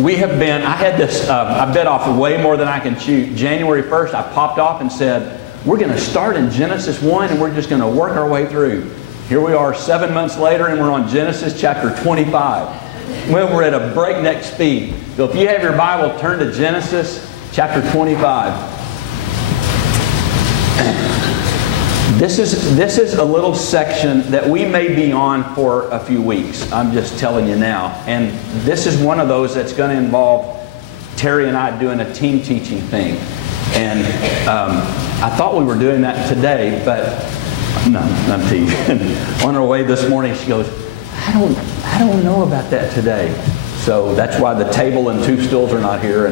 We have been, I had this, I bit off way more than I can chew. January 1st, I popped off and said, we're going to start in Genesis 1 and we're just going to work our way through. Here we are 7 months later and we're on Genesis chapter 25. Well, we're at a breakneck speed. So if you have your Bible, turn to Genesis chapter 25. This is a little section that we may be on for a few weeks. I'm just telling you now. And this is one of those that's going to involve Terry and I doing a team teaching thing. And I thought we were doing that today, but no, I'm teasing. On her way this morning, she goes, I don't know about that today. So that's why the table and 2 stools are not here.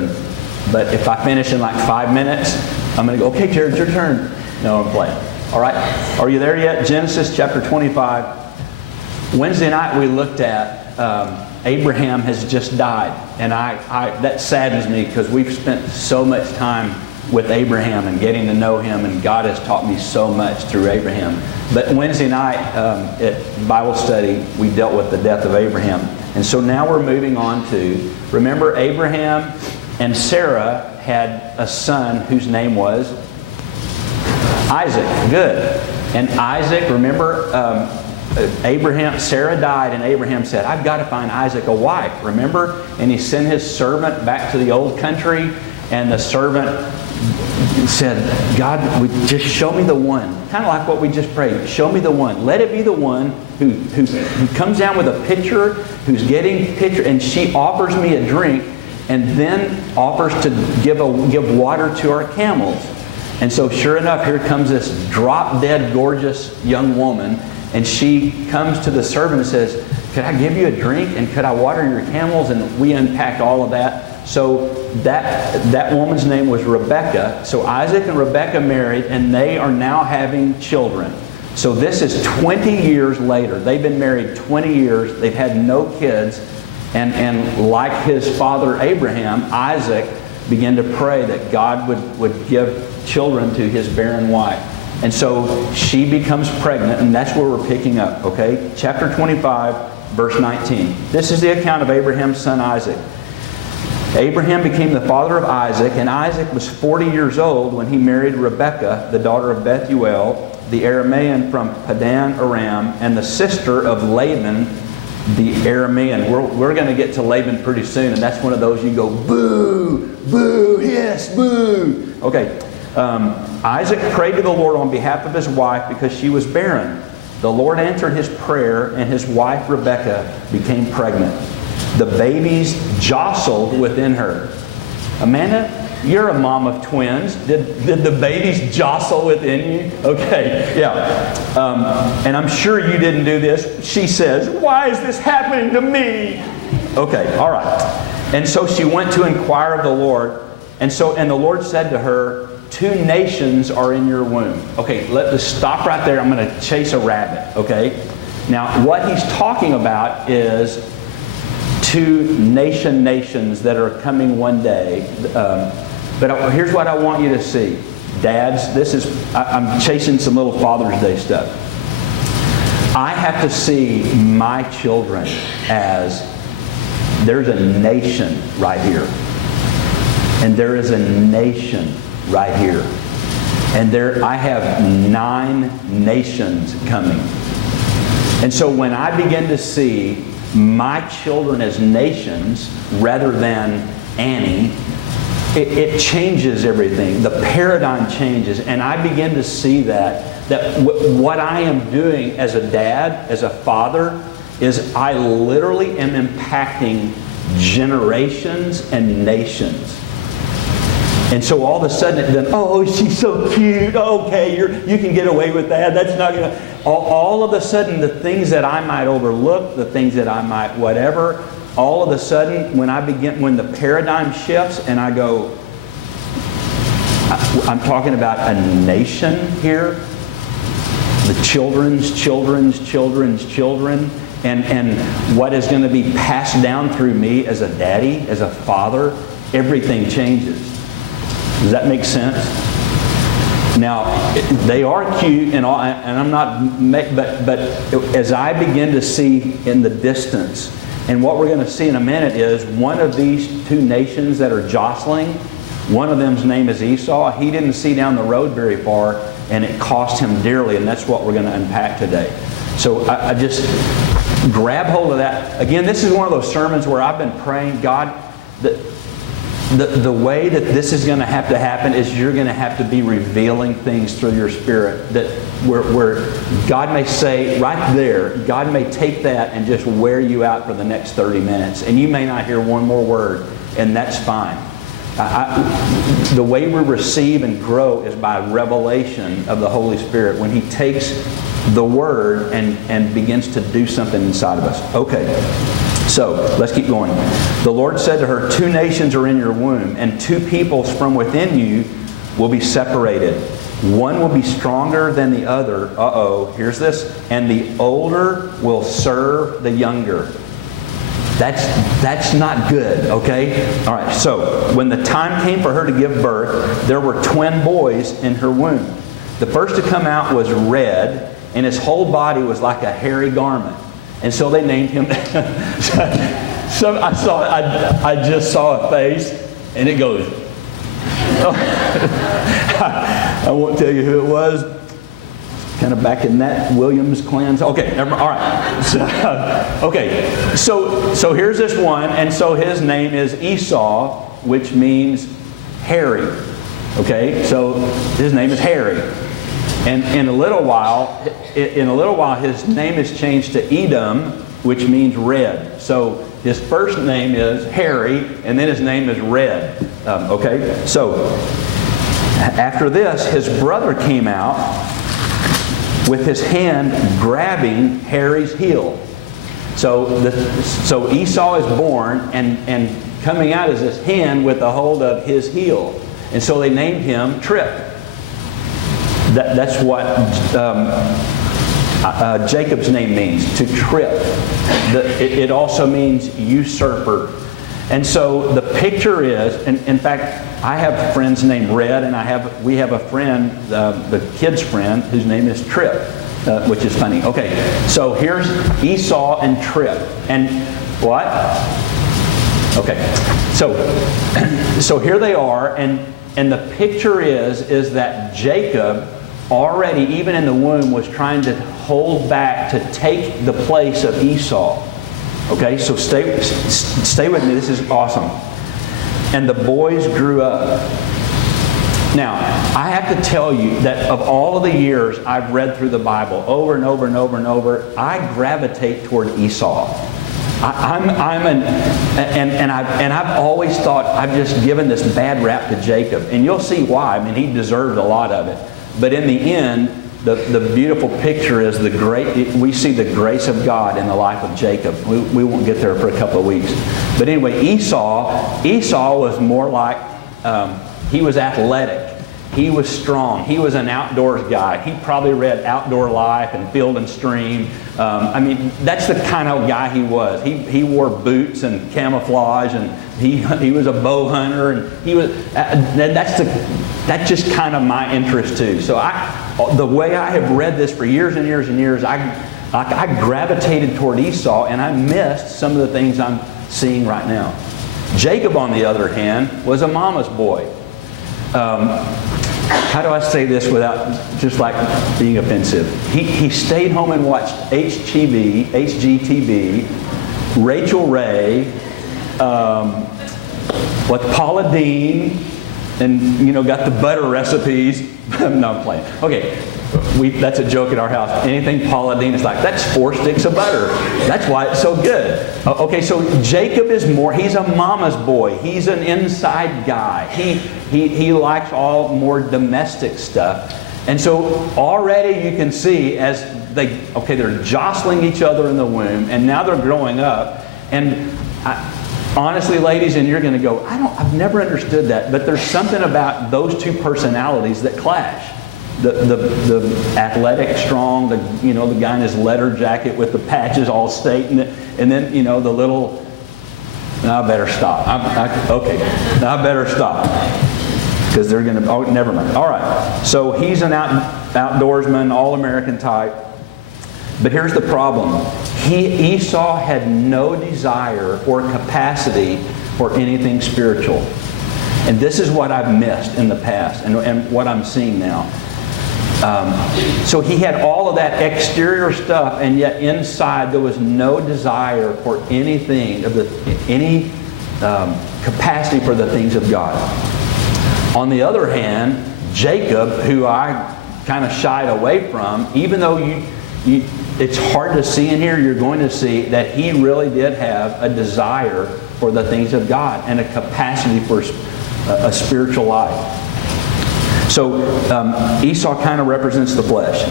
But if I finish in like 5 minutes, I'm going to go, okay, Terry, it's your turn. No, I'm playing. All right, are you there yet? Genesis chapter 25. Wednesday night we looked at Abraham has just died. And that saddens me because we've spent so much time with Abraham and getting to know him, and God has taught me so much through Abraham. But Wednesday night at Bible study, we dealt with the death of Abraham. And so now we're moving on to, remember Abraham and Sarah had a son whose name was Isaac. Good. And Isaac, remember, Sarah died and Abraham said, I've got to find Isaac a wife. Remember? And he sent his servant back to the old country, and the servant said, God, just show me the one. Kind of like what we just prayed. Show me the one. Let it be the one who comes down with a pitcher, who's getting pitcher, and she offers me a drink, and then offers to give water to our camels. And so sure enough, here comes this drop-dead gorgeous young woman, and she comes to the servant and says, could I give you a drink and could I water your camels? And we unpacked all of that. So that woman's name was Rebecca. So Isaac and Rebecca married, and they are now having children. So this is 20 years later. They've been married 20 years. They've had no kids. And like his father Abraham, Isaac began to pray that God would give children to his barren wife. And so she becomes pregnant, and that's where we're picking up, okay? Chapter 25, verse 19. This is the account of Abraham's son Isaac. Abraham became the father of Isaac, and Isaac was 40 years old when he married Rebekah, the daughter of Bethuel, the Aramean from Padan Aram, and the sister of Laban, the Aramean. We're going to get to Laban pretty soon, and that's one of those you go, boo, boo, yes, boo. Okay, Isaac prayed to the Lord on behalf of his wife because she was barren. The Lord answered his prayer, and his wife Rebekah became pregnant. The babies jostled within her. Amanda, you're a mom of twins. Did the babies jostle within you? Okay, yeah. And I'm sure you didn't do this. She says, why is this happening to me? Okay, all right. And so she went to inquire of the Lord. And the Lord said to her, 2 nations are in your womb. Okay, let's stop right there. I'm going to chase a rabbit, okay? Now, what he's talking about is 2 nations that are coming one day. But here's what I want you to see. Dads, I'm chasing some little Father's Day stuff. I have to see my children as there's a nation right here. And there is a nation right here. And I have 9 nations coming. And so when I begin to see my children as nations rather than Annie, it changes everything. The paradigm changes. And I begin to see that what I am doing as a dad, as a father, is I literally am impacting generations and nations. And so all of a sudden, then, oh, she's so cute. Okay, you can get away with that. That's not going to... All of a sudden, the things that I might overlook, the things that I might whatever, all of a sudden, when the paradigm shifts and I go, I'm talking about a nation here, the children's children, and what is going to be passed down through me as a daddy, as a father, everything changes. Does that make sense? Now, they are cute and I'm not, but as I begin to see in the distance And what we're going to see in a minute is one of these two nations that are jostling, one of them's name is Esau. He didn't see down the road very far, and it cost him dearly, and that's what we're going to unpack today. So I just grab hold of that. Again, this is one of those sermons where I've been praying, God, the way that this is going to happen is you're going to have to be revealing things through your Spirit, that where God may say right there, God may take that and just wear you out for the next 30 minutes, and you may not hear one more word, and that's fine. The way we receive and grow is by revelation of the Holy Spirit, when He takes the Word and begins to do something inside of us. Okay, so let's keep going. The Lord said to her, 2 nations are in your womb, and 2 peoples from within you will be separated. One will be stronger than the other. Here's this. And the older will serve the younger. That's not good, okay? All right, so when the time came for her to give birth, there were twin boys in her womb. The first to come out was red, and his whole body was like a hairy garment. And so they named him. So I just saw a face, and it goes. I won't tell you who it was. Kind of back in that Williams clan. Okay, all right. So here's this one, and so his name is Esau, which means hairy. Okay, so his name is Hairy, and in a little while, his name is changed to Edom, which means red. So his first name is Hairy, and then his name is Red. Okay, so after this, his brother came out with his hand grabbing Harry's heel. So Esau is born, and coming out is his hand with a hold of his heel. And so they named him Trip. That's what Jacob's name means, to trip. It also means usurper. And so the picture is, and in fact, I have friends named Red, and we have a friend, the kid's friend, whose name is Trip, which is funny. Okay, so here's Esau and Trip, and what? Okay, so here they are, and the picture is that Jacob already, even in the womb, was trying to hold back to take the place of Esau. Okay, so stay with me. This is awesome. And the boys grew up. Now, I have to tell you that of all of the years I've read through the Bible over and over and over and over, I gravitate toward Esau. I've always thought I've just given this bad rap to Jacob, and you'll see why. I mean, he deserved a lot of it. But in the end, the beautiful picture is we see the grace of God in the life of Jacob. We won't get there for a couple of weeks. But anyway, Esau was more like, he was athletic. He was strong. He was an outdoors guy. He probably read Outdoor Life and Field and Stream. That's the kind of guy he was. He wore boots and camouflage, and he was a bow hunter, and that's just kind of my interest too. So the way I have read this for years and years and years, I gravitated toward Esau, and I missed some of the things I'm seeing right now. Jacob, on the other hand, was a mama's boy. How do I say this without just like being offensive? He stayed home and watched HGTV, Rachel Ray, Paula Deen, and got the butter recipes. No, I'm playing. Okay, that's a joke at our house. Anything Paula Deen is like, that's 4 sticks of butter. That's why it's so good. Okay, so Jacob is he's a mama's boy. He's an inside guy. He likes all more domestic stuff. And so already you can see as they're jostling each other in the womb, and now they're growing up. And honestly, ladies, and you're going to go, I've never understood that, but there's something about those two personalities that clash. The athletic, strong, the guy in his leather jacket with the patches all state, and then the little. I better stop. I better stop because they're going to. Oh, never mind. All right. So he's an outdoorsman, all-American type. But here's the problem. Esau had no desire or capacity for anything spiritual. And this is what I've missed in the past and what I'm seeing now. So he had all of that exterior stuff, and yet inside there was no desire for anything of any capacity for the things of God. On the other hand, Jacob, who I kind of shied away from, even though it's hard to see in here, you're going to see that he really did have a desire for the things of God and a capacity for a spiritual life. So Esau kind of represents the flesh.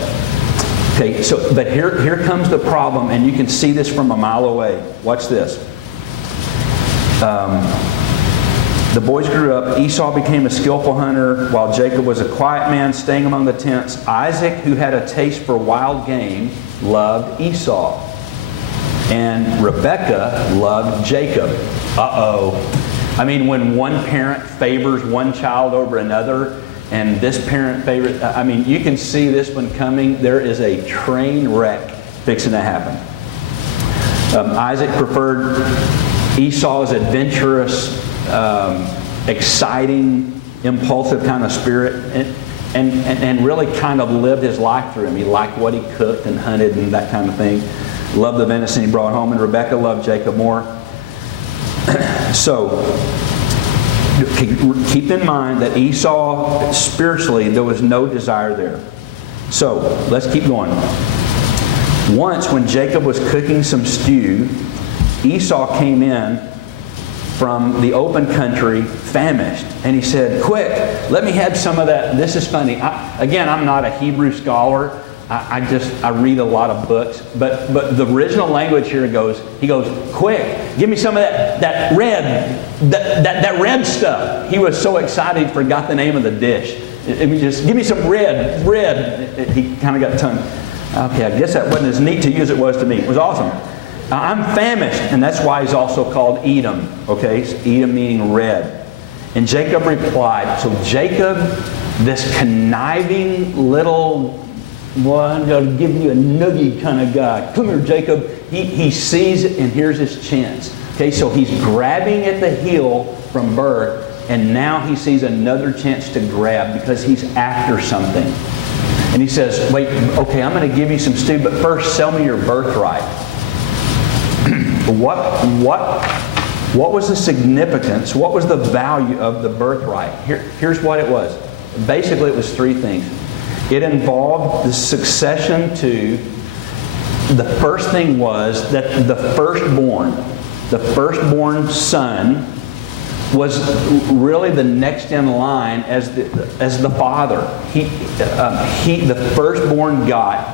Okay, but here comes the problem, and you can see this from a mile away. Watch this. The boys grew up. Esau became a skillful hunter, while Jacob was a quiet man staying among the tents. Isaac, who had a taste for wild game, loved Esau. And Rebekah loved Jacob. Uh-oh. I mean, when one parent favors one child over another, and this parent favors, I mean, you can see this one coming. There is a train wreck fixing to happen. Isaac preferred Esau's adventurous, exciting, impulsive kind of spirit, and really kind of lived his life through him. He liked what he cooked and hunted and that kind of thing. Loved the venison he brought home, and Rebekah loved Jacob more. So, keep in mind that Esau, spiritually, there was no desire there. So, let's keep going. Once, when Jacob was cooking some stew, Esau came in from the open country, famished. And he said, "Quick, let me have some of that." This is funny. Again, I'm not a Hebrew scholar. I read a lot of books. But the original language here he goes, "Quick, give me some of that red stuff." He was so excited he forgot the name of the dish. Just give me some red. He kind of got tongue. Okay, I guess that wasn't as neat to you as it was to me. It was awesome. I'm famished, and that's why he's also called Edom. Okay, so Edom meaning red. And Jacob replied. So Jacob, this conniving little, well, I'm going to give you a nugget kind of guy. Come here, Jacob. He sees it, and here's his chance. Okay, so he's grabbing at the heel from birth, and now he sees another chance to grab because he's after something. And he says, "Wait, okay, I'm going to give you some stew, but first sell me your birthright." What was the significance? What was the value of the birthright? Here's what it was. Basically, it was three things. It involved the succession to, the first thing was that the firstborn son was really the next in line as the father. The firstborn got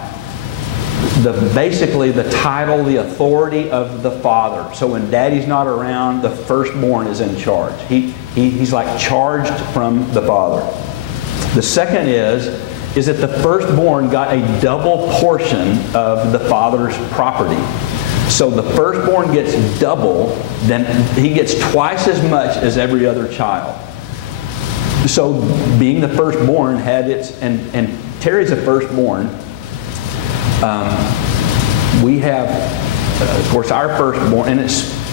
basically the title, the authority of the father. So when daddy's not around, the firstborn is in charge. He's like charged from the father. The second is that the firstborn got a double portion of the father's property. So the firstborn gets double, then he gets twice as much as every other child. So being the firstborn had its, and Terry's a firstborn. We have, of course, our firstborn, and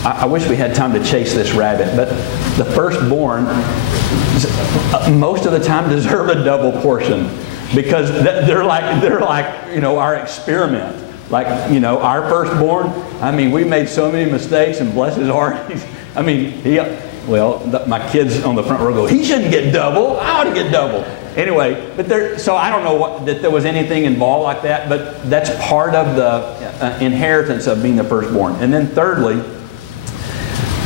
I wish we had time to chase this rabbit, but the firstborn, most of the time, deserve a double portion because they're like our experiment. Like, our firstborn, I mean, we made so many mistakes, and bless his heart, my kids on the front row go, "He shouldn't get double, I ought to get double." Anyway, so I don't know that there was anything involved like that, but that's part of the inheritance of being the firstborn. And then thirdly,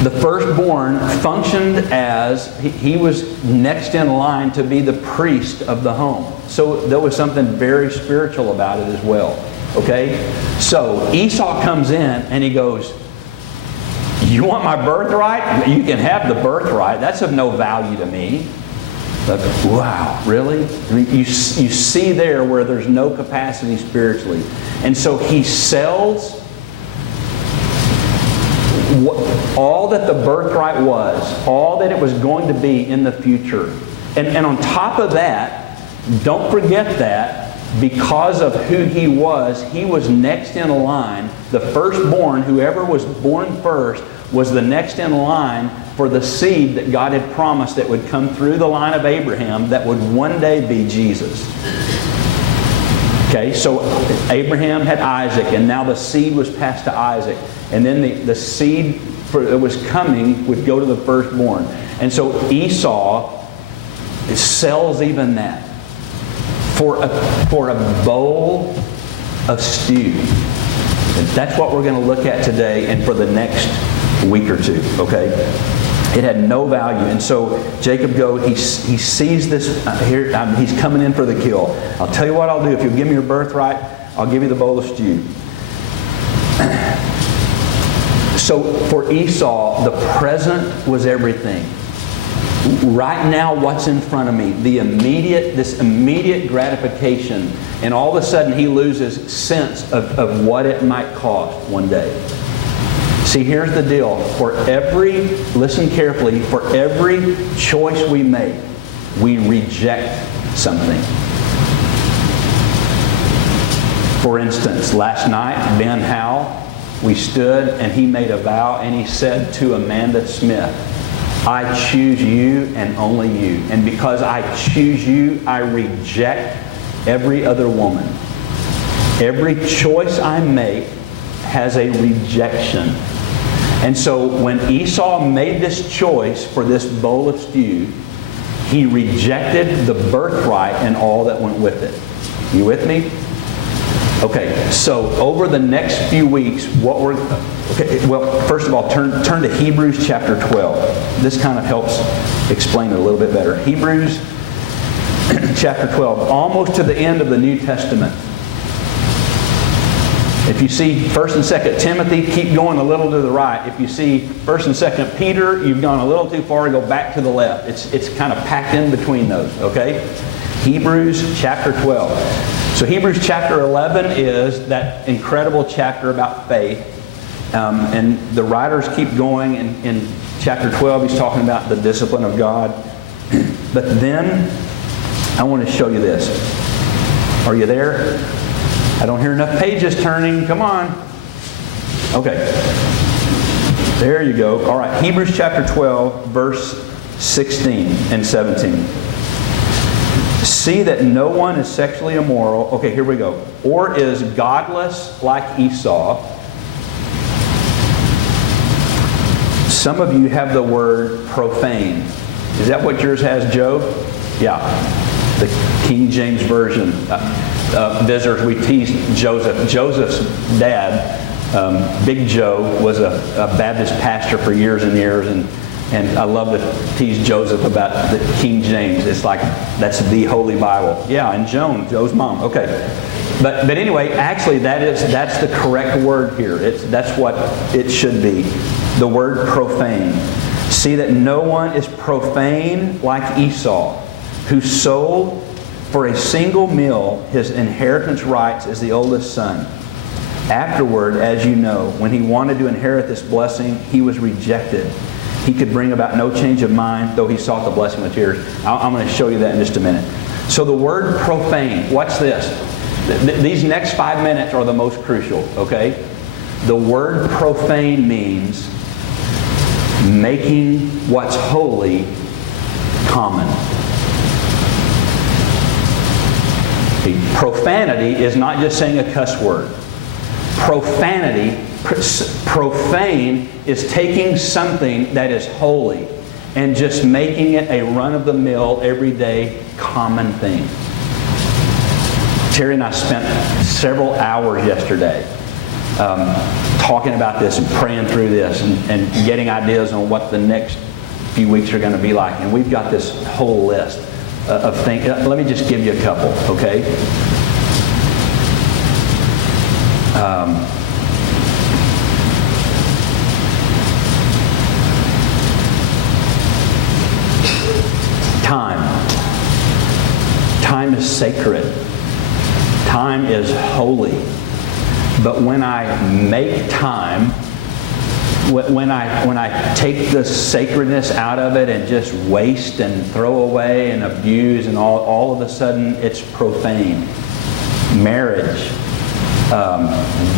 the firstborn functioned as, he was next in line to be the priest of the home. So there was something very spiritual about it as well. Okay? So Esau comes in and he goes, "You want my birthright? You can have the birthright. That's of no value to me." But, wow, really? I mean, you see there where there's no capacity spiritually. And so he sells all that the birthright was, all that it was going to be in the future. And on top of that, don't forget that because of who he was next in line. The firstborn, whoever was born first, was the next in line for the seed that God had promised that would come through the line of Abraham that would one day be Jesus. Okay, so Abraham had Isaac, and now the seed was passed to Isaac. And then the seed that was coming would go to the firstborn. And so Esau sells even that for a bowl of stew. And that's what we're going to look at today and for the next week or two, okay? It had no value. And so Jacob he sees this, he's coming in for the kill. I'll tell you what I'll do. If you'll give me your birthright, I'll give you the bowl of stew. So for Esau, the present was everything. Right now, what's in front of me? This immediate gratification. And all of a sudden, he loses sense of what it might cost one day. See, here's the deal. Listen carefully, for every choice we make, we reject something. For instance, last night, Ben Howe, we stood and he made a vow and he said to Amanda Smith, I choose you and only you. And because I choose you, I reject every other woman. Every choice I make has a rejection. And so when Esau made this choice for this bowl of stew, he rejected the birthright and all that went with it. You with me? Okay, so over the next few weeks, first of all, turn to Hebrews chapter 12. This kind of helps explain it a little bit better. Hebrews chapter 12, almost to the end of the New Testament. If you see 1st and 2nd Timothy, keep going a little to the right. If you see 1st and 2nd Peter, you've gone a little too far, go back to the left. It's kind of packed in between those, okay? Hebrews chapter 12. So Hebrews chapter 11 is that incredible chapter about faith. And the writers keep going. In chapter 12, he's talking about the discipline of God. But then, I want to show you this. Are you there? I don't hear enough pages turning. Come on. Okay. There you go. All right. Hebrews chapter 12, verse 16 and 17. See that no one is sexually immoral. Okay, here we go. Or is godless like Esau. Some of you have the word profane. Is that what yours has, Joe? Yeah. The King James Version. Visitors, we teased Joseph. Joseph's dad, Big Joe, was a Baptist pastor for years and years, and I love to tease Joseph about the King James. It's like, that's the Holy Bible. Yeah, and Joe's mom. Okay. But anyway, actually that's the correct word here. That's what it should be. The word profane. See that no one is profane like Esau, who sold for a single meal his inheritance rights as the oldest son. Afterward, as you know, when he wanted to inherit this blessing, he was rejected. He could bring about no change of mind, though he sought the blessing with tears. I'm going to show you that in just a minute. So the word profane, watch this. These next 5 minutes are the most crucial, okay? The word profane means making what's holy common. Profanity is not just saying a cuss word. Profane is taking something that is holy and just making it a run-of-the-mill, everyday, common thing. Terry and I spent several hours yesterday talking about this and praying through this and getting ideas on what the next few weeks are going to be like. And we've got this whole list of things. Let me just give you a couple, okay? Time is sacred. Time is holy. But when I make time, when I take the sacredness out of it and just waste and throw away and abuse and all of a sudden it's profane. marriage,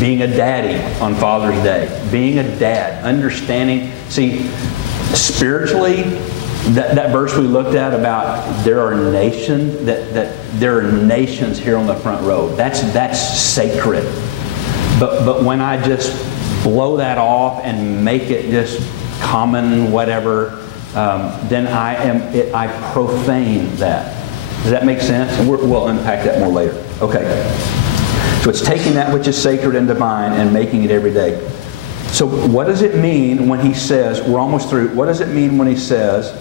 being a daddy on Father's Day, being a dad, understanding. See, spiritually, that verse we looked at about there are nations, that there are nations here on the front row. That's sacred. But when I just blow that off and make it just common, whatever, then I profane that. Does that make sense? And we'll unpack that more later. Okay. So it's taking that which is sacred and divine and making it every day. So what does it mean when he says, we're almost through, what does it mean when he says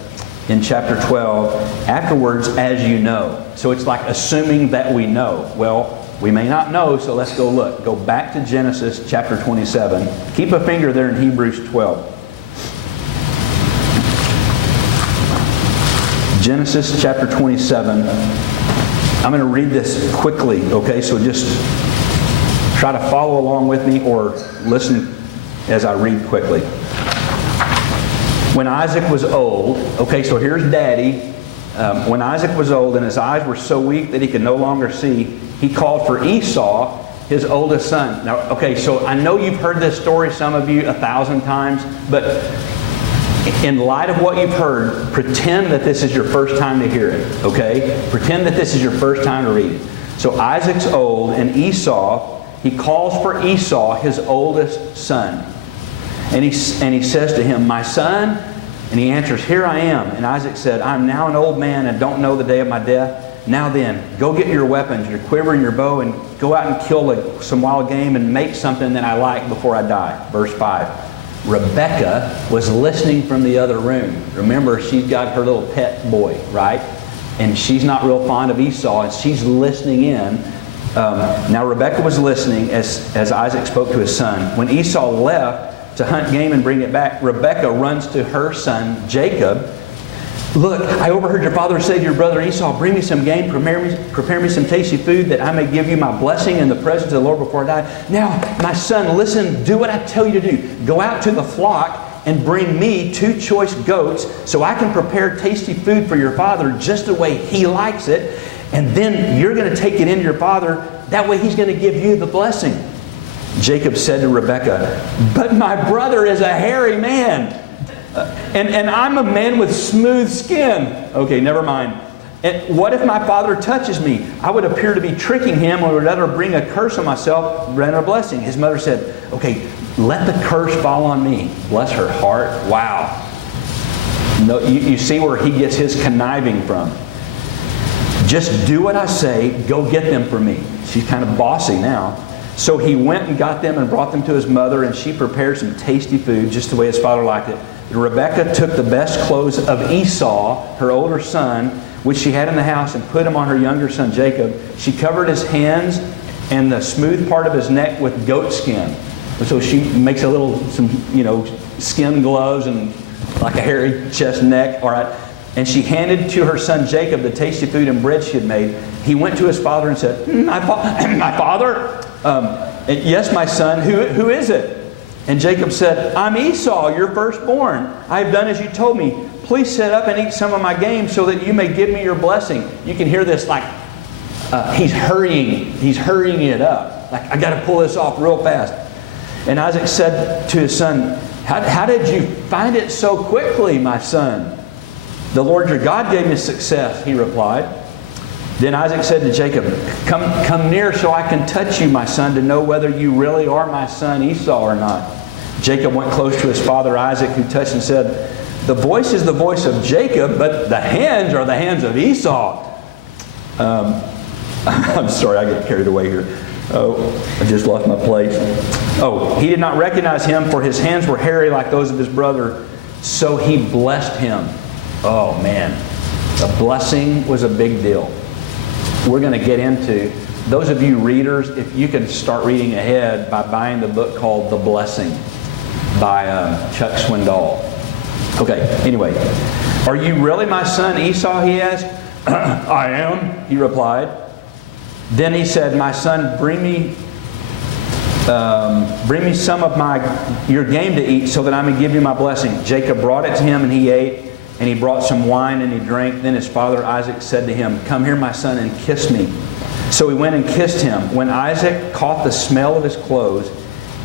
in chapter 12, afterwards, as you know? So it's like assuming that we know. Well, we may not know, so let's go look. Go back to Genesis chapter 27. Keep a finger there in Hebrews 12. Genesis chapter 27. I'm going to read this quickly, okay? So just try to follow along with me or listen as I read quickly. When Isaac was old, okay, so here's Daddy. When Isaac was old and his eyes were so weak that he could no longer see, he called for Esau, his oldest son. Now, okay, so I know you've heard this story, some of you, 1,000 times, but in light of what you've heard, pretend that this is your first time to hear it, okay? Pretend that this is your first time to read it. So Isaac's old, and Esau, he calls for Esau, his oldest son. And he says to him, "My son?" And he answers, "Here I am." And Isaac said, "I'm now an old man and don't know the day of my death. Now then, go get your weapons, your quiver and your bow, and go out and kill some wild game and make something that I like before I die." Verse 5. Rebecca was listening from the other room. Remember, she's got her little pet boy, right? And she's not real fond of Esau, and she's listening in. Now Rebecca was listening as Isaac spoke to his son. When Esau left to hunt game and bring it back, Rebecca runs to her son Jacob. "Look, I overheard your father say to your brother Esau, 'Bring me some game, prepare me some tasty food, that I may give you my blessing in the presence of the Lord before I die. Now, my son, listen, do what I tell you to do. Go out to the flock and bring me 2 choice goats so I can prepare tasty food for your father just the way he likes it. And then you're going to take it into your father. That way he's going to give you the blessing." Jacob said to Rebekah, "But my brother is a hairy man, and I'm a man with smooth skin." Okay, never mind. "And what if my father touches me? I would appear to be tricking him, or would rather bring a curse on myself rather than a blessing." His mother said, "Okay, let the curse fall on me." Bless her heart. Wow. No, you see where he gets his conniving from. "Just do what I say. Go get them for me." She's kind of bossy now. So he went and got them and brought them to his mother, and she prepared some tasty food just the way his father liked it. And Rebekah took the best clothes of Esau, her older son, which she had in the house, and put them on her younger son Jacob. She covered his hands and the smooth part of his neck with goat skin. So she makes some skin gloves and like a hairy chest neck. All right. And she handed to her son Jacob the tasty food and bread she had made. He went to his father and said, My father? "Yes, my son. Who is it?" And Jacob said, "I'm Esau, your firstborn. I have done as you told me. Please sit up and eat some of my game so that you may give me your blessing." You can hear this like he's hurrying it up. Like, I got to pull this off real fast. And Isaac said to his son, How did you find it so quickly, my son?" "The Lord your God gave me success," he replied. Then Isaac said to Jacob, Come near so I can touch you, my son, to know whether you really are my son Esau or not." Jacob went close to his father Isaac, who touched and said, "The voice is the voice of Jacob, but the hands are the hands of Esau." I'm sorry, I get carried away here. Oh, I just lost my place. "Oh, he did not recognize him, for his hands were hairy like those of his brother, so he blessed him." Oh man, the blessing was a big deal. We're going to get into, those of you readers, if you can start reading ahead by buying the book called The Blessing by Chuck Swindoll. Okay, anyway. "Are you really my son Esau?" he asked. "I am," he replied. Then he said, "My son, bring me some of your game to eat so that I may give you my blessing." Jacob brought it to him and he ate. And he brought some wine and he drank. Then his father Isaac said to him, "Come here, my son, and kiss me." So he went and kissed him. When Isaac caught the smell of his clothes,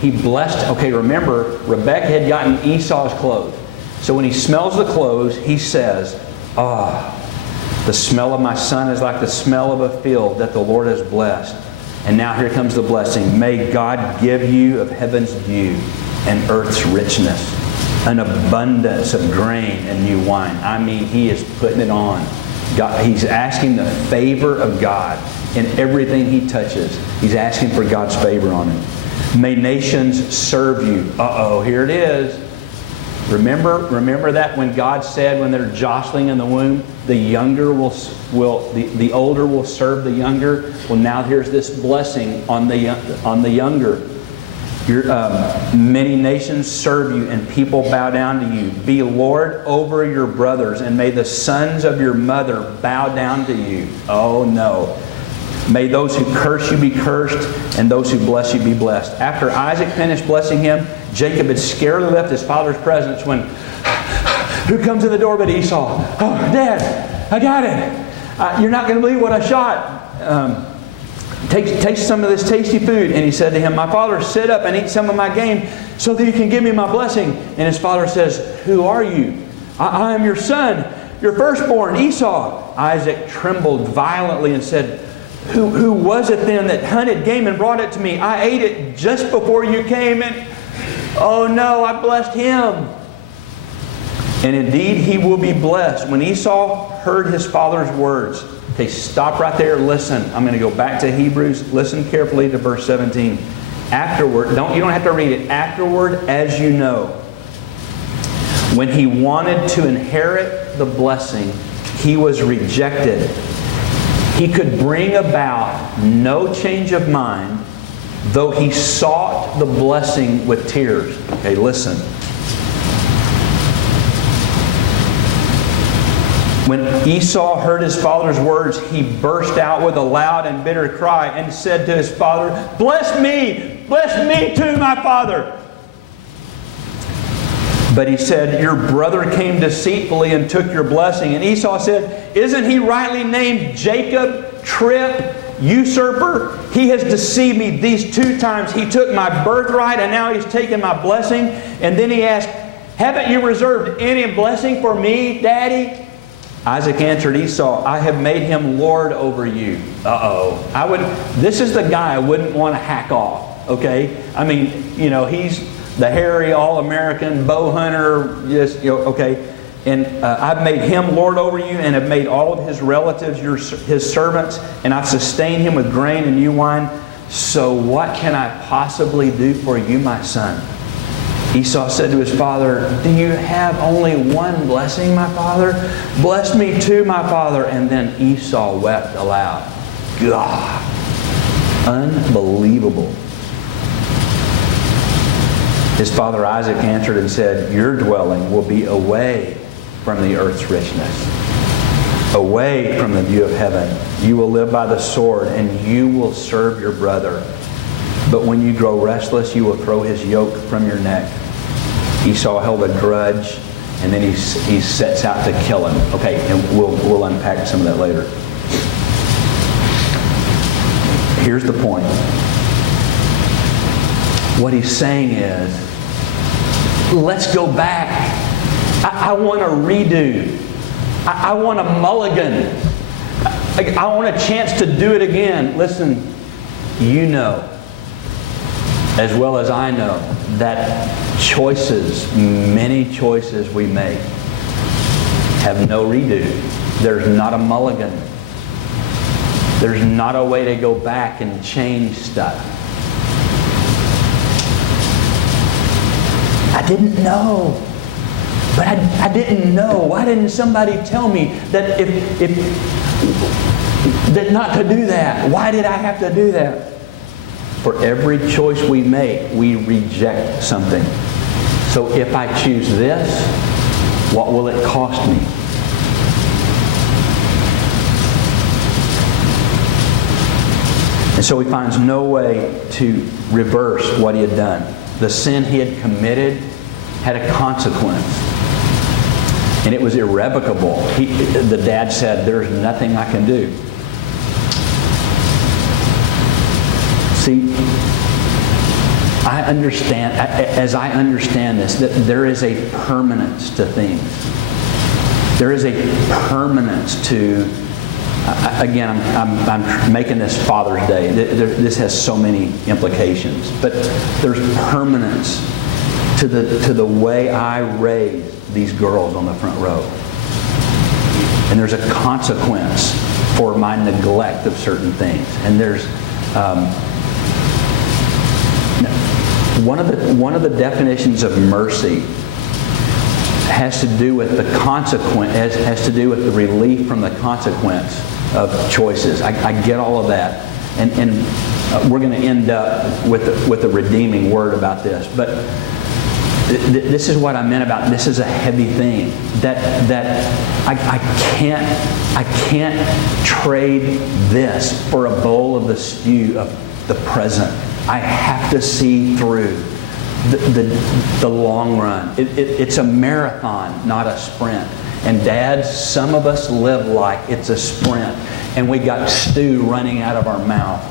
he blessed. Okay, remember, Rebekah had gotten Esau's clothes. So when he smells the clothes, he says, the smell of my son is like the smell of a field that the Lord has blessed. And now here comes the blessing. May God give you of heaven's dew and earth's richness, an abundance of grain and new wine. I mean, he is putting it on. God, he's asking the favor of God in everything he touches. He's asking for God's favor on him. May nations serve you. Here it is. Remember that when God said when they're jostling in the womb, the older will serve the younger. Well, now here's this blessing on the younger. Many nations serve you, and people bow down to you. Be Lord over your brothers, and may the sons of your mother bow down to you. Oh no. May those who curse you be cursed, and those who bless you be blessed. After Isaac finished blessing him, Jacob had scarcely left his father's presence when, who comes in the door but Esau? Oh, Dad, I got it. You're not going to believe what I shot. Taste some of this tasty food. And he said to him, my father, sit up and eat some of my game so that you can give me my blessing. And his father says, who are you? I am your son, your firstborn, Esau. Isaac trembled violently and said, Who was it then that hunted game and brought it to me? I ate it just before you came, and oh no, I blessed him. And indeed he will be blessed. When Esau heard his father's words. Okay, stop right there, listen. I'm going to go back to Hebrews. Listen carefully to verse 17. Afterward, you don't have to read it. Afterward, as you know, when he wanted to inherit the blessing, he was rejected. He could bring about no change of mind, though he sought the blessing with tears. Okay, listen. When Esau heard his father's words, he burst out with a loud and bitter cry and said to his father, bless me too, my father. But he said, your brother came deceitfully and took your blessing. And Esau said, isn't he rightly named Jacob, trip, usurper? He has deceived me these 2 times. He took my birthright and now he's taken my blessing. And then he asked, haven't you reserved any blessing for me, Daddy? Isaac answered Esau, I have made him Lord over you. This is the guy I wouldn't want to hack off. Okay? I mean, he's the hairy, all-American bow hunter, okay. And I've made him Lord over you, and have made all of his relatives his servants, and I've sustained him with grain and new wine. So what can I possibly do for you, my son? Esau said to his father, do you have only one blessing, my father? Bless me too, my father. And then Esau wept aloud. God, unbelievable. His father Isaac answered and said, your dwelling will be away from the earth's richness, away from the view of heaven. You will live by the sword, and you will serve your brother. But when you grow restless, you will throw his yoke from your neck. Esau held a grudge, and then he sets out to kill him. Okay, and we'll unpack some of that later. Here's the point. What he's saying is, let's go back. I want a redo. I want a mulligan. I want a chance to do it again. Listen, you know, as well as I know, that many choices we make, have no redo. There's not a mulligan. There's not a way to go back and change stuff. I didn't know. But I didn't know. Why didn't somebody tell me that that not to do that? Why did I have to do that? For every choice we make, we reject something. So if I choose this, what will it cost me? And so he finds no way to reverse what he had done. The sin he had committed had a consequence. And it was irrevocable. The dad said, there's nothing I can do. See, I understand, as I understand this, that there is a permanence to things. There is a permanence to, again, I'm making this Father's Day. This has so many implications. But there's permanence to the way I raise these girls on the front row. And there's a consequence for my neglect of certain things. And there's one of the definitions of mercy has to do with the consequence, has to do with the relief from the consequence of choices. I get all of that, and we're going to end up with a redeeming word about this. But this is what I meant about this is a heavy thing that I can't trade this for a bowl of the stew of the present. I have to see through the long run. It's a marathon, not a sprint. And dads, some of us live like it's a sprint, and we got stew running out of our mouth.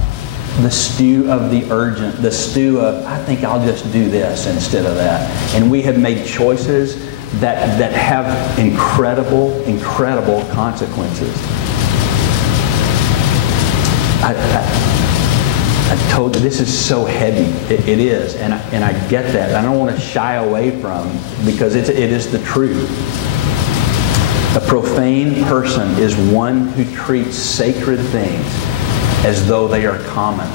The stew of the urgent, the stew of, I think I'll just do this instead of that. And we have made choices that have incredible consequences. I told you, this is so heavy. It is, and I get that. I don't want to shy away from, because it is the truth. A profane person is one who treats sacred things as though they are common.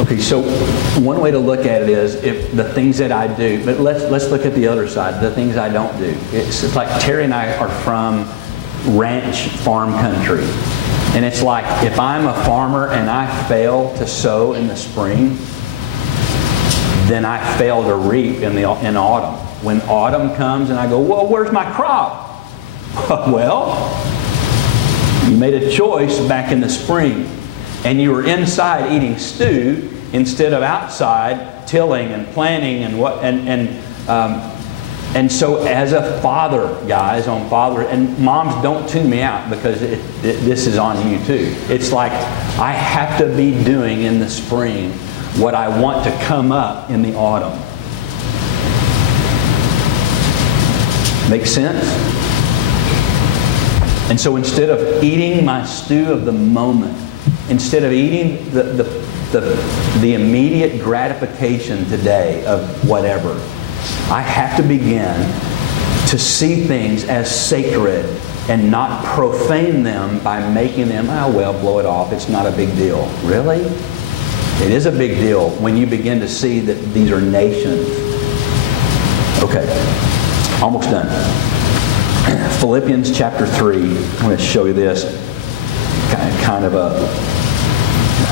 Okay, so one way to look at it is if the things that I do, but let's look at the other side, the things I don't do. It's like Terry and I are from ranch farm country. And it's like if I'm a farmer and I fail to sow in the spring, then I fail to reap in autumn. When autumn comes and I go, well, where's my crop? Well, you made a choice back in the spring, and you were inside eating stew instead of outside tilling and planting and so as a father, guys, on father, and moms, don't tune me out because this is on you too. It's like I have to be doing in the spring what I want to come up in the autumn. Make sense? And so instead of eating my stew of the moment, instead of eating the immediate gratification today of whatever, I have to begin to see things as sacred and not profane them by making them, blow it off. It's not a big deal. Really? It is a big deal when you begin to see that these are nations. Okay, almost done. Philippians chapter 3. I'm going to show you this.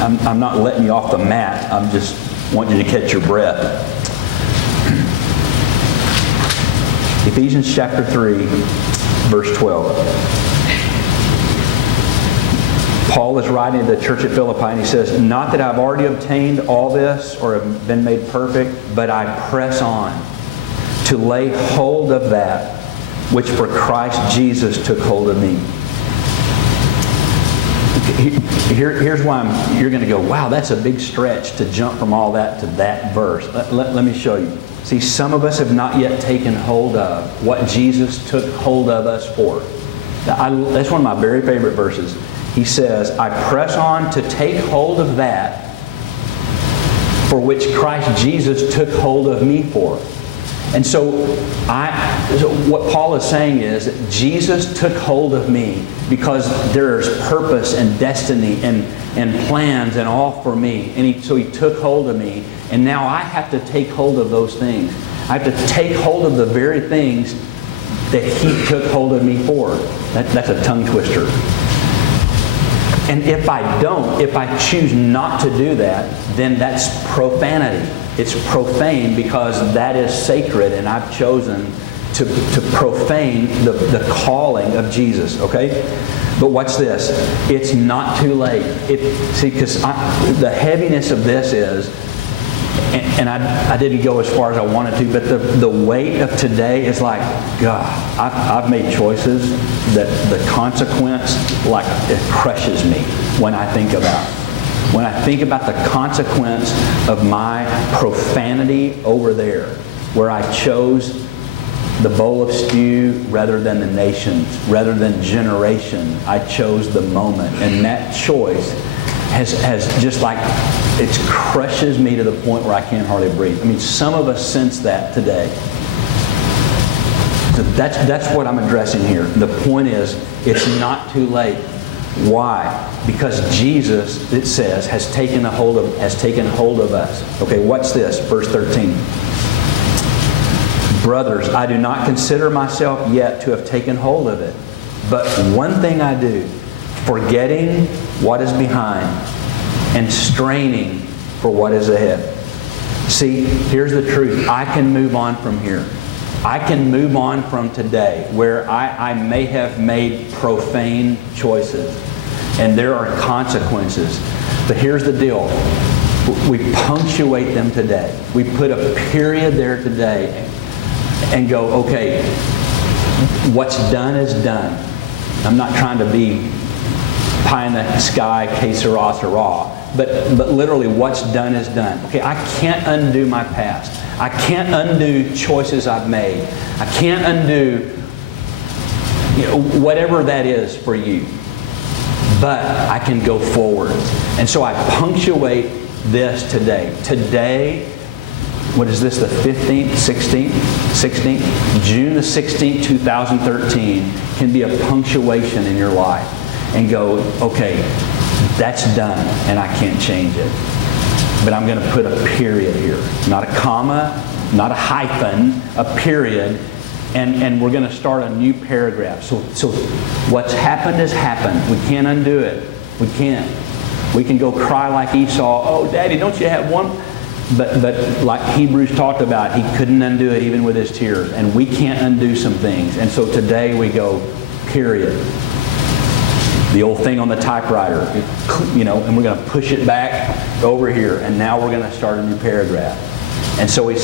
I'm not letting you off the mat. I'm just wanting you to catch your breath. Ephesians chapter 3, verse 12. Paul is writing to the church at Philippi, and he says, "Not that I've already obtained all this or have been made perfect, but I press on to lay hold of that which for Christ Jesus took hold of me." Here's why you're going to go, wow, that's a big stretch to jump from all that to that verse. Let me show you. See, some of us have not yet taken hold of what Jesus took hold of us for. That's one of my very favorite verses. He says, "I press on to take hold of that for which Christ Jesus took hold of me for." And so what Paul is saying is that Jesus took hold of me because there's purpose and destiny and plans and all for me. And so he took hold of me. And now I have to take hold of those things. I have to take hold of the very things that he took hold of me for. That's a tongue twister. And if I choose not to do that, then that's profanity. It's profane because that is sacred, and I've chosen to profane the calling of Jesus, okay? But watch this. It's not too late. Because the heaviness of this is, and I didn't go as far as I wanted to, but the weight of today is like, God, I've made choices that the consequence, like, it crushes me when I think about it. When I think about the consequence of my profanity over there, where I chose the bowl of stew rather than the nations, rather than generation, I chose the moment. And that choice has just like, it crushes me to the point where I can't hardly breathe. I mean, some of us sense that today. So that's what I'm addressing here. The point is, it's not too late. Why? Because Jesus, it says, has taken hold of us. Okay, what's this? Verse 13. Brothers, I do not consider myself yet to have taken hold of it. But one thing I do, forgetting what is behind and straining for what is ahead. See, here's the truth. I can move on from here. I can move on from today where I may have made profane choices. And there are consequences. But here's the deal. We punctuate them today. We put a period there today and go, okay, what's done is done. I'm not trying to be pie in the sky, que sera, sera. But literally, what's done is done. Okay, I can't undo my past. I can't undo choices I've made. I can't undo, whatever that is for you. But I can go forward. And so I punctuate this today. Today, what is this, the 15th, 16th? June the 16th, 2013 can be a punctuation in your life. And go, okay, that's done, and I can't change it. But I'm going to put a period here. Not a comma, not a hyphen, a period. And we're going to start a new paragraph. So what's happened has happened. We can't undo it. We can't. We can go cry like Esau, oh, Daddy, don't you have one? But like Hebrews talked about, he couldn't undo it even with his tears. And we can't undo some things. And so today we go, period. The old thing on the typewriter, and we're going to push it back over here. And now we're going to start a new paragraph. And so we